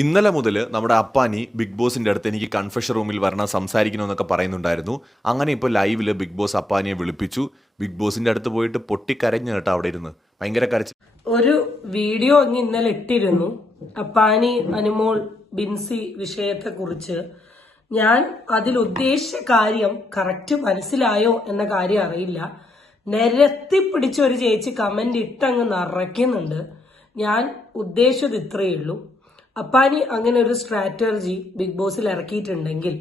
ഇന്നലെ മുതൽ നമ്മുടെ അപ്പാനി ബിഗ് ബോസിന്റെ അടുത്ത് എനിക്ക് കൺഫെഷൻ റൂമിൽ വരണം സംസാരിക്കണമെന്നൊക്കെ പറയുന്നുണ്ടായിരുന്നു. അങ്ങനെ ഇപ്പോൾ ലൈവിൽ ബിഗ് ബോസ് അപ്പാനിയെ വിളിപ്പിച്ചു. ബിഗ് ബോസിന്റെ അടുത്ത് പോയിട്ട് പൊട്ടിക്കരഞ്ഞു കേട്ടോ അവിടെ ഇരുന്ന്. ഭയങ്കര കരച്ചിൽ. ഒരു വീഡിയോ ഇന്നലെ ഇട്ടിരുന്നു അപ്പാനി അനുമോൾ ബിൻസി വിഷയത്തെ കുറിച്ച്. ഞാൻ അതിൽ ഉദ്ദേശിച്ച കാര്യം കറക്റ്റ് മനസ്സിലായോ എന്ന കാര്യം അറിയില്ല. നിരത്തി പിടിച്ച ഒരു ചേച്ചി കമന്റ് ഇട്ടങ്ങ് നിറയ്ക്കുന്നുണ്ട്. ഞാൻ ഉദ്ദേശിച്ചത് ഇത്രയേ ഉള്ളൂ. അപ്പാനി അങ്ങനെ ഒരു സ്ട്രാറ്റജി ബിഗ് ബോസിൽ ഇറക്കിയിട്ടുണ്ടെങ്കിൽ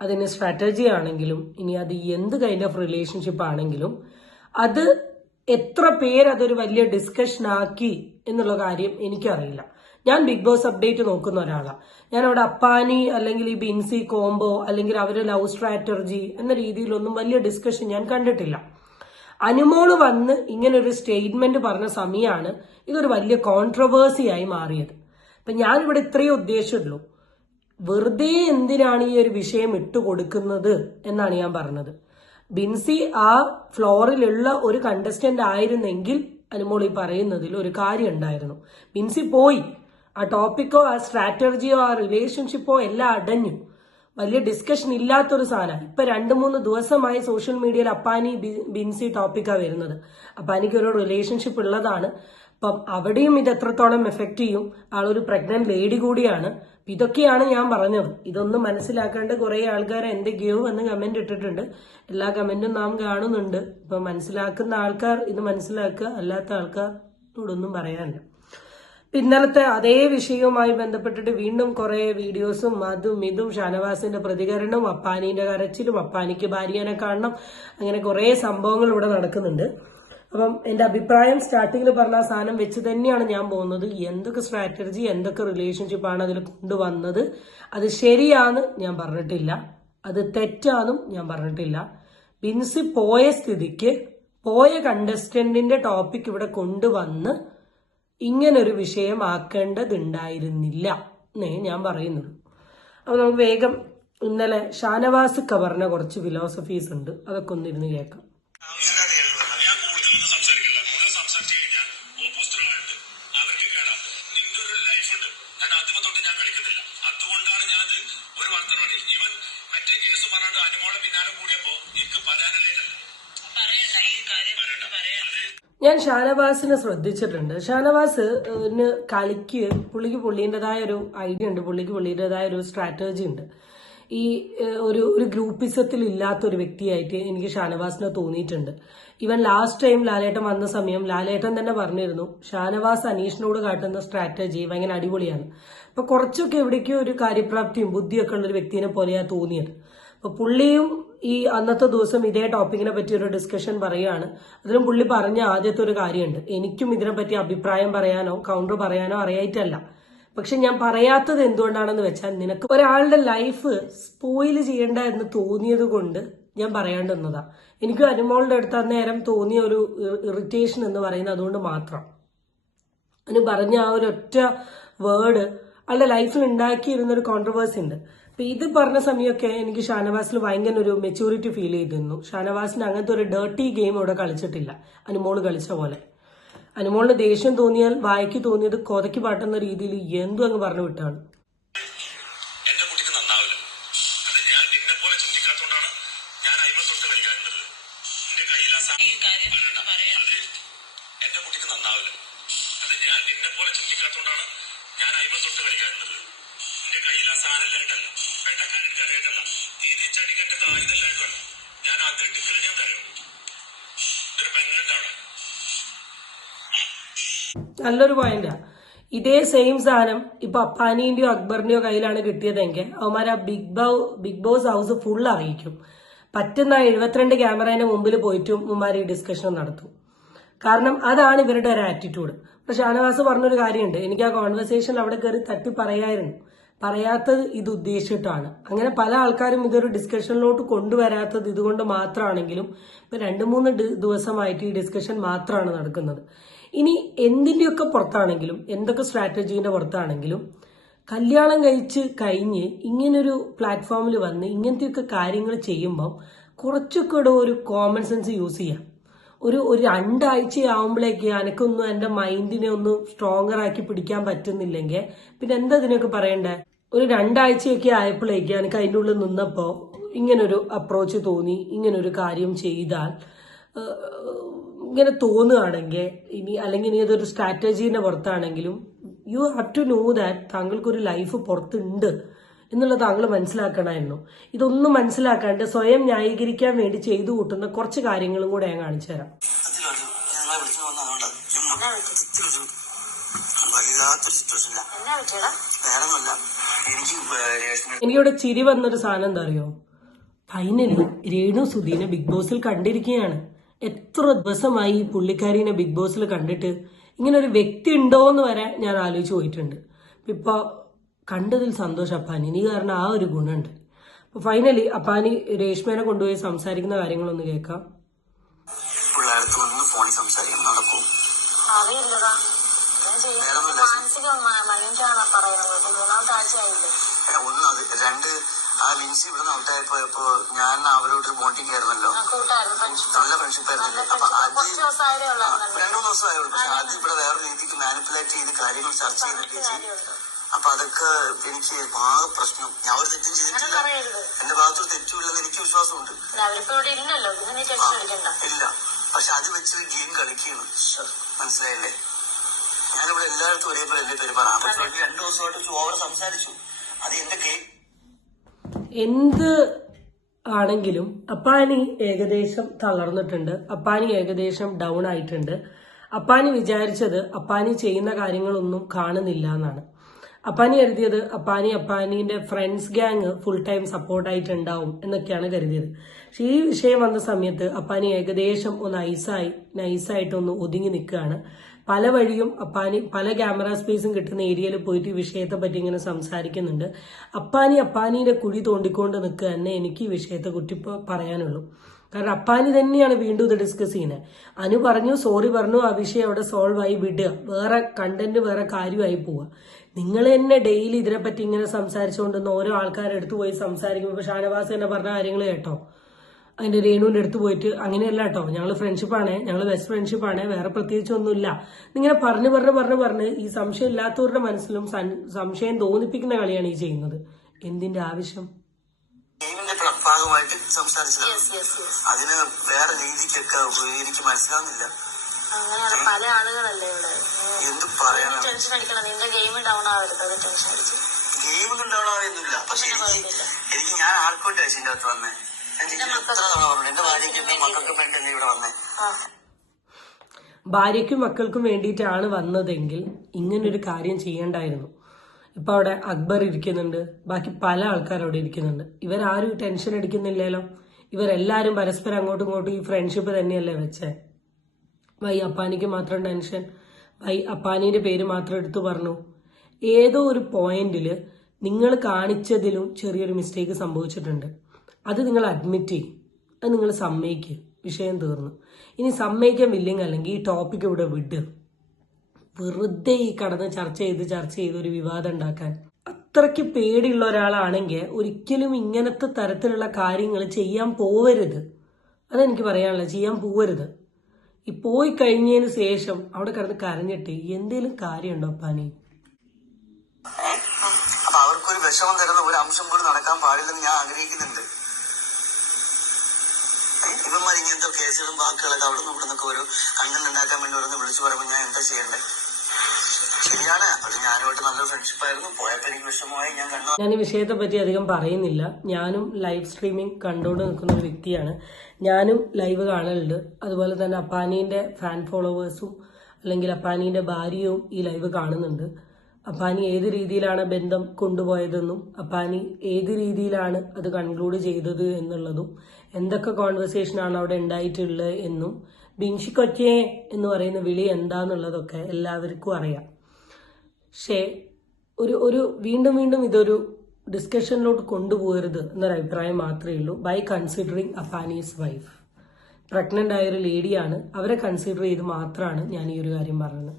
അതിന് സ്ട്രാറ്റജി ആണെങ്കിലും ഇനി അത് എന്ത് കൈൻഡ് ഓഫ് റിലേഷൻഷിപ്പ് ആണെങ്കിലും അത് എത്ര പേര് അതൊരു വലിയ ഡിസ്കഷൻ ആക്കി എന്നുള്ള കാര്യം എനിക്കറിയില്ല. ഞാൻ ബിഗ് ബോസ് അപ്ഡേറ്റ് നോക്കുന്ന ഒരാളാണ്. ഞാൻ അവിടെ അപ്പാനി അല്ലെങ്കിൽ ഈ ബിൻസി കോംബോ അല്ലെങ്കിൽ അവരുടെ ലവ് സ്ട്രാറ്റജി എന്ന രീതിയിലൊന്നും വലിയ ഡിസ്കഷൻ ഞാൻ കണ്ടിട്ടില്ല. അനുമോള് വന്ന് ഇങ്ങനെ ഒരു സ്റ്റേറ്റ്മെന്റ് പറഞ്ഞ സമയമാണ് ഇതൊരു വലിയ കോൺട്രവേഴ്സി ആയി മാറിയത്. അപ്പൊ ഞാനിവിടെ ഇത്രയേ ഉദ്ദേശിച്ചുള്ളൂ. വെറുതെ എന്തിനാണ് ഈ ഒരു വിഷയം ഇട്ടുകൊടുക്കുന്നത് എന്നാണ് ഞാൻ പറഞ്ഞത്. ബിൻസി ആ ഫ്ലോറിലുള്ള ഒരു കണ്ടസ്റ്റന്റ് ആയിരുന്നെങ്കിൽ അനുമോൾ ഈ പറയുന്നതിൽ ഒരു കാര്യം ഉണ്ടായിരുന്നു. ബിൻസി പോയി. ആ ടോപ്പിക്കോ ആ സ്ട്രാറ്റജിയോ ആ റിലേഷൻഷിപ്പോ എല്ലാം അടഞ്ഞു. വലിയ ഡിസ്കഷൻ ഇല്ലാത്തൊരു സാധനം. ഇപ്പൊ 2-3 ദിവസമായി സോഷ്യൽ മീഡിയയിൽ അപ്പാനി ബിൻസി ടോപ്പിക്കാ വരുന്നത്. അപ്പാനിക്ക് ഒരു റിലേഷൻഷിപ്പ് ഉള്ളതാണ്. അപ്പം അവിടെയും ഇത് എത്രത്തോളം എഫക്ട് ചെയ്യും. ആളൊരു പ്രഗ്നന്റ് ലേഡി കൂടിയാണ്. ഇതൊക്കെയാണ് ഞാൻ പറഞ്ഞത്. ഇതൊന്നും മനസ്സിലാക്കാണ്ട് കുറെ ആൾക്കാർ എന്തൊക്കെയോ എന്ന് കമന്റ് ഇട്ടിട്ടുണ്ട്. എല്ലാ കമന്റും നാം കാണുന്നുണ്ട്. ഇപ്പൊ മനസ്സിലാക്കുന്ന ആൾക്കാർ ഇത് മനസ്സിലാക്കുക, അല്ലാത്ത ആൾക്കാരോടൊന്നും പറയാനില്ല. ഇന്നലത്തെ അതേ വിഷയവുമായി ബന്ധപ്പെട്ടിട്ട് വീണ്ടും കുറെ വീഡിയോസും അതും ഇതും ഷാനവാസിന്റെ പ്രതികരണവും അപ്പാനിന്റെ കരച്ചിലും അപ്പാനിക്ക് ഭാര്യനെ കാണണം, അങ്ങനെ കുറെ സംഭവങ്ങൾ ഇവിടെ നടക്കുന്നുണ്ട്. അപ്പം എന്റെ അഭിപ്രായം സ്റ്റാർട്ടിങ്ങിൽ പറഞ്ഞ ആ സാധനം വെച്ച് തന്നെയാണ് ഞാൻ പോകുന്നത്. എന്തൊക്കെ സ്ട്രാറ്റജി എന്തൊക്കെ റിലേഷൻഷിപ്പ് ആണ് അതിൽ കൊണ്ടുവന്നത്, അത് ശരിയാന്ന് ഞാൻ പറഞ്ഞിട്ടില്ല, അത് തെറ്റാന്നും ഞാൻ പറഞ്ഞിട്ടില്ല. ബിൻസി പോയ സ്ഥിതിക്ക് പോയ കണ്ടസ്റ്റന്റിന്റെ ടോപ്പിക് ഇവിടെ കൊണ്ടുവന്ന് ഇങ്ങനൊരു വിഷയമാക്കേണ്ടതുണ്ടായിരുന്നില്ല എന്നേ ഞാൻ പറയുന്നുള്ളൂ. അപ്പൊ നമുക്ക് വേഗം ഇന്നലെ ഷാനവാസ് പറഞ്ഞ കുറച്ച് ഫിലോസഫീസ് ഉണ്ട്, അതൊക്കെ ഒന്നിരുന്ന് കേൾക്കാം. അതുകൊണ്ടാണ് ഞാൻ ഒരു വർത്തമാനം ഇവൻ മറ്റേ കേസ് പറഞ്ഞിട്ട് അനുമോളെ പിന്നാലെ കൂടിയപ്പോ എനിക്ക് പറയാനല്ലേ ഞാൻ ഷാനവാസിനെ ശ്രദ്ധിച്ചിട്ടുണ്ട്. ഷാനവാസ് കളിക്ക് പുള്ളിൻ്റെതായ ഒരു ഐഡിയ ഉണ്ട്, പുള്ളിൻ്റെതായ ഒരു സ്ട്രാറ്റജി ഉണ്ട്. ഈ ഒരു ഗ്രൂപ്പിസത്തിൽ ഇല്ലാത്ത ഒരു വ്യക്തിയായിട്ട് എനിക്ക് ഷാനവാസിനെ തോന്നിയിട്ടുണ്ട്. ഈവൻ ലാസ്റ്റ് ടൈം ലാലേട്ടൻ വന്ന സമയം ലാലേട്ടൻ തന്നെ പറഞ്ഞിരുന്നു ഷാനവാസ് അനീഷിനോട് കാട്ടുന്ന സ്ട്രാറ്റജി ഭയങ്കര അടിപൊളിയാണ്. അപ്പൊ കുറച്ചൊക്കെ എവിടേക്കോ ഒരു കാര്യപ്രാപ്തിയും ബുദ്ധിയൊക്കെ ഉള്ള ഒരു വ്യക്തിനെ പോലെയാ തോന്നിയത്. അപ്പൊ പുള്ളിയും ഈ അന്നത്തെ ദിവസം ഇതേ ടോപ്പിക്കിനെ പറ്റി ഒരു ഡിസ്കഷൻ പറയുകയാണ്. അതിലും പുള്ളി പറഞ്ഞ ആദ്യത്തെ ഒരു കാര്യമുണ്ട്, എനിക്കും ഇതിനെപ്പറ്റി അഭിപ്രായം പറയാനോ കൗണ്ടർ പറയാനോ അറിയായിട്ടല്ല, പക്ഷെ ഞാൻ പറയാത്തത് എന്തുകൊണ്ടാണെന്ന് വെച്ചാൽ നിനക്ക് ഒരാളുടെ ലൈഫ് സ്പോയിൽ ചെയ്യേണ്ട എന്ന് തോന്നിയത് കൊണ്ട് ഞാൻ പറയാണ്ടെന്നതാ. എനിക്ക് അനുമോളുടെ അടുത്ത് അന്നേരം തോന്നിയ ഒരു ഇറിറ്റേഷൻ എന്ന് പറയുന്നത് അതുകൊണ്ട് മാത്രം. അതിന് പറഞ്ഞ ആ ഒരു ഒറ്റ വേർഡ് ആളുടെ ലൈഫിൽ ഉണ്ടാക്കിയിരുന്നൊരു കോൺട്രവേഴ്സി ഉണ്ട്. അപ്പൊ ഇത് പറഞ്ഞ സമയമൊക്കെ എനിക്ക് ഷാനവാസിൽ ഭയങ്കര ഒരു മെച്യൂരിറ്റി ഫീൽ ചെയ്തിരുന്നു. ഷാനവാസിന് അങ്ങനത്തെ ഒരു ഡേർട്ടി ഗെയിം ഇവിടെ കളിച്ചിട്ടില്ല അനുമോള് കളിച്ച പോലെ. അനുമോളിന് ദേഷ്യം തോന്നിയാൽ വായിക്ക് തോന്നിയത് കൊതയ്ക്ക് പാട്ടുന്ന രീതിയിൽ എന്തും അങ്ങ് പറഞ്ഞു വിട്ടാണ്. എന്റെ കുട്ടിക്ക് നന്നാവില്ല. അത് ഞാൻ നിന്നെ പോലെ ചിന്തിക്കാത്തോണ്ടാണ് ഞാൻ അയിമ തൊട്ട് കളിക്കാറുള്ളത്. എന്റെ കയ്യിൽ എന്റെ കുട്ടിക്ക് നന്നാവില്ല. അത് ഞാൻ നിന്നെ പോലെ ചിന്തിക്കാത്തോണ്ടാണ് ഞാൻ അയിമ തൊട്ട് കളിക്കാറുള്ളത്. എന്റെ കയ്യിൽ ആ സാധനം ഇല്ലായിട്ടല്ല, പെട്ടക്കാരൻ എനിക്ക് അറിയായിട്ടല്ല, തിരിച്ചടിക്കേണ്ട ആയുധമില്ലായിട്ടല്ല. ഞാൻ അത് എടുക്കാനേ തരും. ഒരു പെങ്ങളുടെ അവിടെ നല്ലൊരു പോയിന്റാ. ഇതേ സെയിം സാധനം ഇപ്പൊ അപ്പാനിന്റെയോ അക്ബറിന്റെയോ കയ്യിലാണ് കിട്ടിയതെങ്കിൽ അവന്മാർ ആ ബിഗ് ബോസ് ഹൗസ് ഫുൾ അറിയിക്കും. പറ്റുന്ന 72 ക്യാമറേന്റെ മുമ്പിൽ പോയിട്ടും ഉമ്മാർ ഈ ഡിസ്കഷൻ നടത്തും. കാരണം അതാണ് ഇവരുടെ ഒരു ആറ്റിറ്റ്യൂഡ്. പക്ഷെ ഷാനവാസ് പറഞ്ഞൊരു കാര്യമുണ്ട്, എനിക്ക് ആ കോൺവെർസേഷൻ അവിടെ കയറി തട്ടി പറയായിരുന്നു. പറയാത്തത് ഇത് ഉദ്ദേശിച്ചിട്ടാണ്. അങ്ങനെ പല ആൾക്കാരും ഇതൊരു ഡിസ്കഷനിലോട്ട് കൊണ്ടുവരാത്തത് ഇതുകൊണ്ട് മാത്രമാണെങ്കിലും ഇപ്പൊ 2-3 ദിവസമായിട്ട് ഈ ഡിസ്കഷൻ മാത്രമാണ് നടക്കുന്നത്. ഇനി എന്തിന്റെയൊക്കെ പുറത്താണെങ്കിലും എന്തൊക്കെ സ്ട്രാറ്റജീന്റെ പുറത്താണെങ്കിലും കല്യാണം കഴിഞ്ഞ് ഇങ്ങനൊരു പ്ലാറ്റ്ഫോമിൽ വന്ന് ഇങ്ങനത്തെയൊക്കെ കാര്യങ്ങൾ ചെയ്യുമ്പോൾ കുറച്ചൊക്കെ ഒരു കോമൺ സെൻസ് യൂസ് ചെയ്യാം. ഒരു 2 ആഴ്ചയാവുമ്പോഴേക്ക് എനക്കൊന്നും എന്റെ മൈൻഡിനെ ഒന്ന് സ്ട്രോങ്ങർ ആക്കി പിടിക്കാൻ പറ്റുന്നില്ലെങ്കിൽ പിന്നെ എന്താ ഇതിനൊക്കെ പറയണ്ടേ? ഒരു 2 ആഴ്ചയൊക്കെ ആയപ്പോഴേക്ക് എനിക്ക് അതിൻ്റെ ഉള്ളിൽ നിന്നപ്പോ ഇങ്ങനൊരു അപ്രോച്ച് തോന്നി. ഇങ്ങനൊരു കാര്യം ചെയ്താൽ ഇങ്ങനെ തോന്നുകയാണെങ്കിൽ ഇനി അല്ലെങ്കിൽ ഇനി അതൊരു സ്ട്രാറ്റജീന്റെ പുറത്താണെങ്കിലും you have to know that താങ്കൾക്കൊരു ലൈഫ് പുറത്തുണ്ട് എന്നുള്ളത് താങ്കൾ മനസ്സിലാക്കണമായിരുന്നു. ഇതൊന്നും മനസ്സിലാക്കാണ്ട് സ്വയം ന്യായീകരിക്കാൻ വേണ്ടി ചെയ്തു കൂട്ടുന്ന കുറച്ച് കാര്യങ്ങളും കൂടെ ഞാൻ കാണിച്ചു തരാം. എനിക്കിവിടെ ചിരി വന്നൊരു സാധനം എന്താ അറിയോ? ഫൈനലി രേണു സുധീനെ ബിഗ് ബോസിൽ കണ്ടിരിക്കുകയാണ്. എത്ര ദിവസമായി ഈ പുള്ളിക്കാരിനെ ബിഗ് ബോസിൽ കണ്ടിട്ട്? ഇങ്ങനെ ഒരു വ്യക്തി ഉണ്ടോ എന്ന് വരെ ഞാൻ ആലോചിച്ച് പോയിട്ടുണ്ട്. ഇപ്പൊ കണ്ടതിൽ സന്തോഷം അപ്പാനി, ഇനി കാരണം ആ ഒരു ഗുണമുണ്ട്. അപ്പൊ ഫൈനലി അപ്പാനി രേഷ്മേനെ കൊണ്ടുപോയി സംസാരിക്കുന്ന കാര്യങ്ങളൊന്ന് കേൾക്കാം. ആ ലിൻസി ഇവിടെ നിന്ന് ഔട്ടായപ്പോ ഞാൻ അവരോട് ബോണ്ടിങ് ആയിരുന്നല്ലോ, നല്ല ഫ്രണ്ട്ഷിപ്പ് ആയിരുന്നല്ലോ. അപ്പൊ അത് 2-3 ദിവസമായുള്ളൂ. പക്ഷെ അത് ഇവിടെ വേറെ രീതിക്ക് മാനിപ്പുലേറ്റ് ചെയ്ത് കാര്യങ്ങൾ ചർച്ച ചെയ്തിട്ട് അപ്പൊ അതൊക്കെ എനിക്ക് ആകെ പ്രശ്നം. ഞാൻ ഒരു തെറ്റും ചെയ്തിട്ടില്ല, എന്റെ ഭാഗത്തൊരു തെറ്റുമില്ലെന്ന് എനിക്ക് വിശ്വാസമുണ്ട്. ഇല്ല, പക്ഷെ അത് വെച്ചൊരു ഗെയിം കളിക്കുകയാണ്, മനസ്സിലായില്ലേ? ഞാനിവിടെ എല്ലായിടത്തും ഒരേപോലെ എന്റെ പേര് പറയാം. 2 ദിവസമായിട്ട് ഓവർ സംസാരിച്ചു. അത് എന്റെ ഗെയിം. എന്ത് ആണെങ്കിലും അപ്പാനി ഏകദേശം തളർന്നിട്ടുണ്ട്. അപ്പാനി ഏകദേശം ഡൗൺ ആയിട്ടുണ്ട്. അപ്പാനി വിചാരിച്ചത് അപ്പാനി ചെയ്യുന്ന കാര്യങ്ങളൊന്നും കാണുന്നില്ല എന്നാണ്. അപ്പാനി കരുതിയത് അപ്പാനീന്റെ ഫ്രണ്ട്സ് ഗ്യാങ് ഫുൾ ടൈം സപ്പോർട്ടായിട്ടുണ്ടാവും എന്നൊക്കെയാണ് കരുതിയത്. പക്ഷെ ഈ വിഷയം വന്ന സമയത്ത് അപ്പാനി ഏകദേശം ഒന്ന് നൈസായിട്ടൊന്ന് ഒതുങ്ങി നിൽക്കുകയാണ്. പല വഴിയും അപ്പാനി പല ക്യാമറ സ്പേസും കിട്ടുന്ന ഏരിയയിൽ പോയിട്ട് ഈ വിഷയത്തെ പറ്റി ഇങ്ങനെ സംസാരിക്കുന്നുണ്ട്. അപ്പാനിയുടെ കുഴി തോണ്ടിക്കൊണ്ട് നിൽക്കുക തന്നെ എനിക്ക് ഈ വിഷയത്തെ കുറ്റി പറയാനുള്ളൂ. കാരണം അപ്പാനി തന്നെയാണ് വീണ്ടും ഇത് ഡിസ്കസ് ചെയ്യുന്നത്. അനു പറഞ്ഞു, സോറി പറഞ്ഞു, ആ വിഷയം അവിടെ സോൾവ് ആയി വിടുക, വേറെ കണ്ടന്റ് വേറെ കാര്യമായി പോവുക. നിങ്ങൾ തന്നെ ഡെയിലി ഇതിനെപ്പറ്റി ഇങ്ങനെ സംസാരിച്ചുകൊണ്ടിരുന്ന ഓരോ ആൾക്കാരുടെ അടുത്ത് പോയി സംസാരിക്കുമ്പോൾ ഇപ്പൊ ഷാനവാസ് തന്നെ പറഞ്ഞ കാര്യങ്ങൾ കേട്ടോ, അതിന്റെ രേണുവിന്റെ അടുത്ത് പോയിട്ട് അങ്ങനെയല്ല കേട്ടോ, ഞങ്ങൾ ഫ്രണ്ട്ഷിപ്പാണ്, ഞങ്ങൾ ബെസ്റ്റ് ഫ്രണ്ട്ഷിപ്പാണ്, വേറെ പ്രത്യേകിച്ചൊന്നുമില്ല, ഇങ്ങനെ പറഞ്ഞ് ഈ സംശയം ഇല്ലാത്തവരുടെ മനസ്സിലും സംശയം തോന്നിപ്പിക്കുന്ന കളിയാണ് ഈ ചെയ്യുന്നത്. എന്തിന്റെ ആവശ്യം? ഭാഗമായിട്ട് സംസാരിച്ചതാണ്. അതിന് വേറെ രീതിക്കൊക്കെ എനിക്ക് മനസ്സിലാവുന്നില്ല. പല ആളുകളല്ലേ ഇവിടെ. എന്ത് പറയാനാ? ടെൻഷൻ അടിക്കണം, നിന്റെ ഗെയിം ഡൗൺ ആവരുത്. അത് ടെൻഷൻ അടിച്ച് ഗെയിമൊന്നും ഡൗൺ ആവുന്നില്ല. പക്ഷെ എനിക്ക് ഞാൻ ആർക്കോട്ട് ഇതിന്റെ അകത്ത് വന്നേ, എന്റെ ഭാര്യയ്ക്ക് മക്കൾക്ക് വേണ്ടി ഇവിടെ വന്നേ. ഭാര്യയ്ക്കും മക്കൾക്കും വേണ്ടിയിട്ടാണ് വന്നതെങ്കിൽ ഇങ്ങനൊരു കാര്യം ചെയ്യണ്ടായിരുന്നു. ഇപ്പൊ അവിടെ അക്ബർ ഇരിക്കുന്നുണ്ട്, ബാക്കി പല ആൾക്കാരും അവിടെ ഇരിക്കുന്നുണ്ട്. ഇവരാരും ടെൻഷൻ അടിക്കുന്നില്ലല്ലോ. ഇവരെല്ലാരും പരസ്പരം അങ്ങോട്ടും ഇങ്ങോട്ടും ഈ ഫ്രണ്ട്ഷിപ്പ് തന്നെയല്ലേ വെച്ചേ. വൈ അപ്പാനിക്ക് മാത്രം ടെൻഷൻ? വൈ അപ്പാനിയുടെ പേര് മാത്രം എടുത്തു പറഞ്ഞു? ഏതോ ഒരു പോയിന്റില് നിങ്ങൾ കാണിച്ചതിലും ചെറിയൊരു മിസ്റ്റേക്ക് സംഭവിച്ചിട്ടുണ്ട്. അത് നിങ്ങൾ അഡ്മിറ്റ് ചെയ്യും, അത് നിങ്ങൾ സമ്മതിക്കുക, വിഷയം തീർന്നു. ഇനി സമ്മതിക്കാൻ അല്ലെങ്കിൽ ഈ ടോപ്പിക് ഇവിടെ വിടുക. വെറുതെ ഈ കടന്ന് ചർച്ച ചെയ്ത് ഒരു വിവാദം ഉണ്ടാക്കാൻ. അത്രയ്ക്ക് പേടിയുള്ള ഒരാളാണെങ്കിൽ ഒരിക്കലും ഇങ്ങനത്തെ തരത്തിലുള്ള കാര്യങ്ങൾ ചെയ്യാൻ പോവരുത്. അതെനിക്ക് പറയാനുള്ളത്, ചെയ്യാൻ പോവരുത്. ഈ പോയി കഴിഞ്ഞതിന് ശേഷം അവിടെ കിടന്ന് കരഞ്ഞിട്ട് എന്തേലും കാര്യമുണ്ടോ അപ്പാനി? അപ്പൊ അവർക്കൊരു വിഷമം തരുന്ന ഒരു അംശം പോലും നടക്കാൻ പാടില്ലെന്ന് ഞാൻ ആഗ്രഹിക്കുന്നുണ്ട്. ഇവന്മാർ ഇങ്ങനത്തെ കേസുകളും വാക്കുകളൊക്കെ അവിടെ നിന്ന് ഇവിടെ നിന്നൊക്കെ ഒരു കണ്ടന്റ് ഉണ്ടാക്കാൻ വേണ്ടി ഓരോന്ന് വിളിച്ചു പറയുമ്പോൾ ഞാൻ എന്താ ചെയ്യണ്ടേ? ശരിയാണ്, അത് ഞാനുമായിട്ട് നല്ല ഫ്രണ്ട്ഷിപ്പായിരുന്നു, പോയപ്പോ എനിക്ക് വിഷമമായി. ഞാൻ ഈ വിഷയത്തെ പറ്റി അധികം പറയുന്നില്ല. ഞാനും ലൈവ് സ്ട്രീമിംഗ് കണ്ടുകൊണ്ട് നിൽക്കുന്ന ഒരു വ്യക്തിയാണ്. ഞാനും ലൈവ് കാണലുണ്ട്. അതുപോലെ തന്നെ അപ്പാനീന്റെ ഫാൻ ഫോളോവേഴ്സും അല്ലെങ്കിൽ അപ്പാനീന്റെ ഭാര്യയും ഈ ലൈവ് കാണുന്നുണ്ട്. അപ്പാനി ഏത് രീതിയിലാണ് ബന്ധം കൊണ്ടുപോയതെന്നും അപ്പാനി ഏത് രീതിയിലാണ് അത് കൺക്ലൂഡ് ചെയ്തത് എന്നുള്ളതും എന്തൊക്കെ കോൺവെർസേഷനാണ് അവിടെ ഉണ്ടായിട്ടുള്ളത് എന്നും ബിൻഷിക്കൊച്ചേ എന്ന് പറയുന്ന വിളി എന്താന്നുള്ളതൊക്കെ എല്ലാവർക്കും അറിയാം. പക്ഷേ ഒരു വീണ്ടും ഇതൊരു ഡിസ്കഷനിലോട്ട് കൊണ്ടുപോകരുത് എന്നൊരു അഭിപ്രായം മാത്രമേ ഉള്ളൂ. ബൈ കൺസിഡറിങ് അപ്പാനീസ് വൈഫ്, പ്രഗ്നന്റ് ആയൊരു ലേഡിയാണ്, അവരെ കൺസിഡർ ചെയ്ത് മാത്രമാണ് ഞാൻ ഈ ഒരു കാര്യം പറഞ്ഞത്.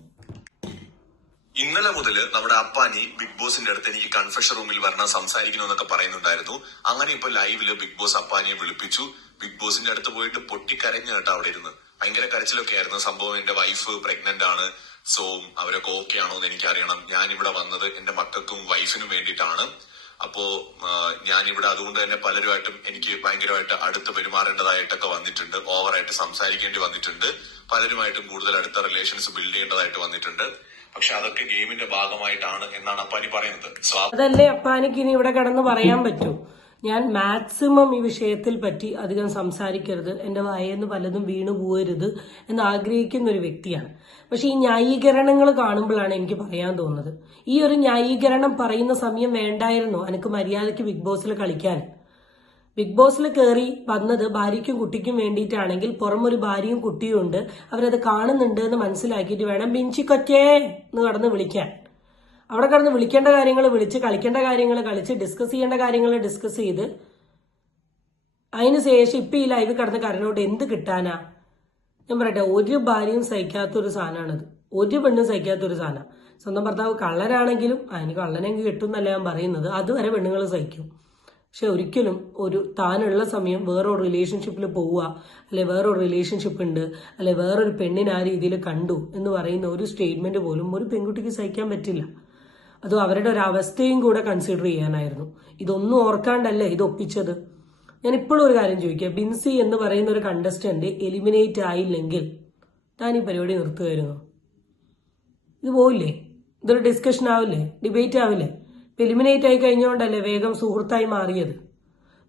ഇന്നലെ മുതൽ നമ്മുടെ അപ്പാനി ബിഗ് ബോസിന്റെ അടുത്ത് എനിക്ക് കൺഫെഷൻ റൂമിൽ വരണം സംസാരിക്കണമെന്നൊക്കെ പറയുന്നുണ്ടായിരുന്നു. അങ്ങനെ ഇപ്പൊ ലൈവില് ബിഗ് ബോസ് അപ്പാനിയെ വിളിപ്പിച്ചു. ബിഗ് ബോസിന്റെ അടുത്ത് പോയിട്ട് പൊട്ടിക്കരഞ്ഞു കേട്ടോ അവിടെ ഇരുന്ന്. ഭയങ്കര കരച്ചിലൊക്കെ ആയിരുന്നു. സംഭവം എന്റെ വൈഫ് പ്രഗ്നന്റ് ആണ്, സോ അവരൊക്കെ ഓക്കെ ആണോ എന്ന് എനിക്ക് അറിയണം. ഞാൻ ഇവിടെ വന്നത് എന്റെ മക്കൾക്കും വൈഫിനും വേണ്ടിയിട്ടാണ്. അപ്പോ ഞാൻ ഇവിടെ അതുകൊണ്ട് തന്നെ പലരുമായിട്ടും എനിക്ക് ഭയങ്കരമായിട്ട് അടുത്ത് പെരുമാറേണ്ടതായിട്ടൊക്കെ വന്നിട്ടുണ്ട്. ഓവറായിട്ട് സംസാരിക്കേണ്ടി വന്നിട്ടുണ്ട്. പലരുമായിട്ടും കൂടുതൽ അടുത്ത റിലേഷൻസ് ബിൽഡ് ചെയ്യേണ്ടതായിട്ട് വന്നിട്ടുണ്ട്. പക്ഷെ അതൊക്കെ ഗെയിമിന്റെ ഭാഗമായിട്ടാണ് എന്നാണ് അപ്പാനി പറയുന്നത്. സോ അതല്ലേ അപ്പാനിക്ക് ഇനി ഇവിടെ കിടന്ന് പറയാൻ പറ്റൂ. ഞാൻ മാക്സിമം ഈ വിഷയത്തിൽ പറ്റി അധികം സംസാരിക്കരുത്, എന്റെ വായെന്ന് പലതും വീണു പോകരുത് എന്ന് ആഗ്രഹിക്കുന്ന ഒരു വ്യക്തിയാണ്. പക്ഷെ ഈ ന്യായീകരണങ്ങൾ കാണുമ്പോഴാണ് എനിക്ക് പറയാൻ തോന്നുന്നത്, ഈ ഒരു ന്യായീകരണം പറയുന്ന സമയം വേണ്ടായിരുന്നോ എനിക്ക് മര്യാദയ്ക്ക് ബിഗ് ബോസിൽ കളിക്കാൻ? ബിഗ് ബോസിൽ കയറി വന്നത് ഭാര്യയ്ക്കും കുട്ടിക്കും വേണ്ടിയിട്ടാണെങ്കിൽ പുറമൊരു ഭാര്യയും കുട്ടിയും ഉണ്ട്, അവരത് കാണുന്നുണ്ട് എന്ന് മനസ്സിലാക്കിയിട്ട് വേണം ബിഞ്ചിക്കൊറ്റേ എന്ന് കടന്ന് വിളിക്കാൻ. അവിടെ കടന്ന് വിളിക്കേണ്ട കാര്യങ്ങൾ വിളിച്ച്, കളിക്കേണ്ട കാര്യങ്ങൾ കളിച്ച്, ഡിസ്കസ് ചെയ്യേണ്ട കാര്യങ്ങൾ ഡിസ്കസ് ചെയ്ത്, അതിനുശേഷം ഇപ്പൊ ഈ ലൈവ് കടന്ന് കരനോട്ട് എന്ത് കിട്ടാനാ? ഞാൻ പറയട്ടെ, ഒരു ഭാര്യയും സഹിക്കാത്തൊരു സാധനമാണിത്, ഒരു പെണ്ണും സഹിക്കാത്തൊരു സാധനം. സ്വന്തം ഭർത്താവ് കള്ളനാണെങ്കിലും അതിന് കള്ളനെങ്കിൽ കിട്ടും എന്നല്ല ഞാൻ പറയുന്നത്, അതുവരെ പെണ്ണുങ്ങൾ സഹിക്കും. പക്ഷെ ഒരിക്കലും ഒരു താനുള്ള സമയം വേറൊരു റിലേഷൻഷിപ്പിൽ പോവുക, അല്ലെ വേറൊരു റിലേഷൻഷിപ്പ് ഉണ്ട്, അല്ലെ വേറൊരു പെണ്ണിനെ ആ രീതിയിൽ കണ്ടു എന്ന് പറയുന്ന ഒരു സ്റ്റേറ്റ്മെന്റ് പോലും ഒരു പെൺകുട്ടിക്ക് സഹിക്കാൻ പറ്റില്ല. അതും അവരുടെ ഒരു അവസ്ഥയും കൂടെ കൺസിഡർ ചെയ്യാനായിരുന്നു. ഇതൊന്നും ഓർക്കാണ്ടല്ലേ ഇത് ഒപ്പിച്ചത്. ഞാൻ ഇപ്പോഴും ഒരു കാര്യം ചോദിക്കുക, ബിൻസി എന്ന് പറയുന്ന ഒരു കണ്ടസ്റ്റന്റ് എലിമിനേറ്റ് ആയില്ലെങ്കിൽ താൻ ഈ പരിപാടി നിർത്തുമായിരുന്നു? ഇത് പോവില്ലേ? ഇതൊരു ഡിസ്കഷൻ ആവില്ലേ? ഡിബേറ്റ് ആവില്ലേ? എലിമിനേറ്റ് ആയി കഴിഞ്ഞുകൊണ്ടല്ലേ വേഗം സുഹൃത്തായി മാറിയത്.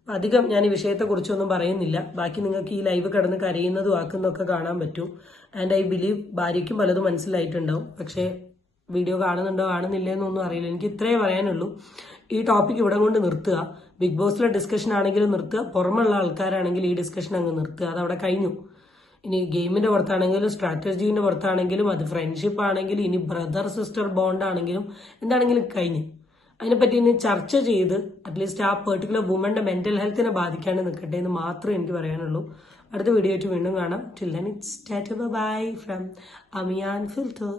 അധികം ഞാൻ ഈ വിഷയത്തെക്കുറിച്ചൊന്നും പറയുന്നില്ല. ബാക്കി നിങ്ങൾക്ക് ഈ ലൈവ് കിടന്ന് കരയുന്നതും ആക്കുന്നതൊക്കെ കാണാൻ പറ്റും. ആൻഡ് ഐ ബിലീവ് ഭാര്യയ്ക്കും പലതും മനസ്സിലായിട്ടുണ്ടാവും. പക്ഷേ വീഡിയോ കാണുന്നുണ്ടോ കാണുന്നില്ല എന്നൊന്നും അറിയില്ല. എനിക്ക് ഇത്രേ പറയാനുള്ളൂ. ഈ ടോപ്പിക് ഇവിടെ കൊണ്ട് നിർത്തുക. ബിഗ് ബോസിലെ ഡിസ്കഷൻ ആണെങ്കിലും നിർത്തുക, പുറമുള്ള ആൾക്കാരാണെങ്കിൽ ഈ ഡിസ്കഷൻ അങ്ങ് നിർത്തുക. അതവിടെ കഴിഞ്ഞു. ഇനി ഗെയിമിന്റെ പുറത്താണെങ്കിലും സ്ട്രാറ്റജീന്റെ പുറത്താണെങ്കിലും അത് ഫ്രണ്ട്ഷിപ്പ് ആണെങ്കിലും ഇനി ബ്രദർ സിസ്റ്റർ ബോണ്ട് ആണെങ്കിലും എന്താണെങ്കിലും കഴിഞ്ഞു. അതിനെപ്പറ്റി ഇനി ചർച്ച ചെയ്ത് അറ്റ്ലീസ്റ്റ് ആ പെർട്ടിക്കുലർ വുമന്റെ മെന്റൽ ഹെൽത്തിനെ ബാധിക്കാണ്ട് നിൽക്കട്ടെ എന്ന് മാത്രമേ എനിക്ക് പറയാനുള്ളൂ. അടുത്ത വീഡിയോ ആയിട്ട് വീണ്ടും കാണാം. Till then it's tata bye from Amiyan filter.